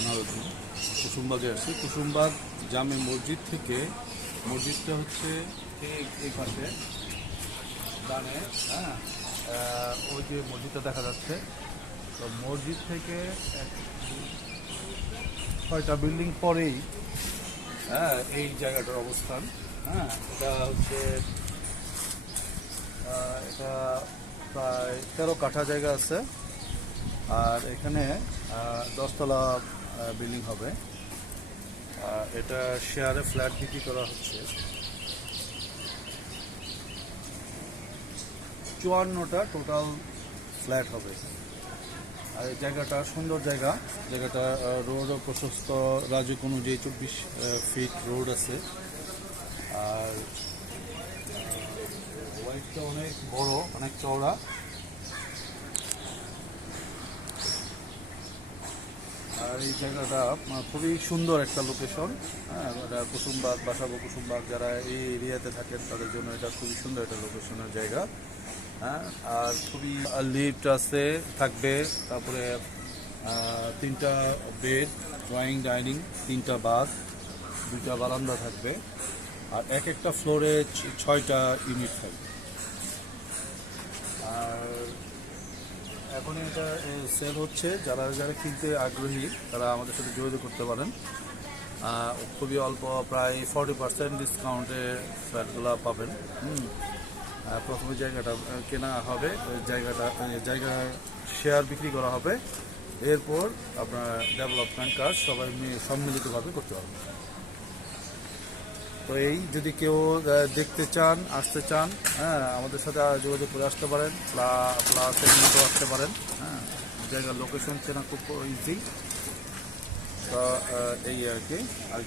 আনারুদ্দিন। কুসুমবাগে আসছি। কুসুমবাগ জামে মসজিদ থেকে, মসজিদটা হচ্ছে এই পাশে ডানে, হ্যাঁ, ওই যে মসজিদটা দেখা যাচ্ছে। তো মসজিদ থেকে 6টা বিল্ডিং পরেই, হ্যাঁ, এই জায়গাটার অবস্থান। হ্যাঁ, এটা হচ্ছে এটা প্রায় 13 কাঠা জায়গা আছে। আর এখানে 10তলা বিল্ডিং হবে। এটা শেয়ারে ফ্ল্যাট বিক্রি করা হচ্ছে। 54টা টোটাল ফ্ল্যাট হবে। আর এই জায়গাটা সুন্দর জায়গা। জায়গাটা রোডও প্রশস্ত, রাজুক অনুযায়ী 24 ফিট রোড আছে। আর ওয়াইডটা অনেক বড়, অনেক চওড়া। আর এই জায়গাটা খুবই সুন্দর একটা লোকেশন। হ্যাঁ, এটা কুসুমবাগ, বাসাবো কুসুমবাগ, যারা এই এরিয়াতে থাকেন তাদের জন্য এটা খুবই সুন্দর একটা লোকেশনের জায়গা। হ্যাঁ, আর খুবই লিফট আছে, থাকবে। তারপরে 3টা বেড, ড্রয়িং, ডাইনিং, 3টা বাথ, 2টা বারান্দা থাকবে। আর এক একটা ফ্লোরে 6টা ইউনিট থাকবে। আর এখন এটা সেল হচ্ছে। যারা যারা কিনতে আগ্রহী তারা আমাদের সাথে যোগাযোগ করতে পারেন। খুবই অল্প, প্রায় 40% ডিসকাউন্টে ফ্ল্যাটগুলো পাবেন। প্রথমে জায়গাটা কেনা হবে, জায়গা শেয়ার বিক্রি করা হবে। এরপর আপনার ডেভেলপমেন্ট কাজ সবাই সম্মিলিতভাবে করতে হবে। তো এই, যদি কেউ দেখতে চান, আসতে চান, হ্যাঁ, আমাদের সাথে যোগাযোগ করে আসতে পারেন। প্লাস এমনিতেও আসতে পারেন। হ্যাঁ, জায়গার লোকেশন চেনা খুব ইজি। তো এই আর কি। আর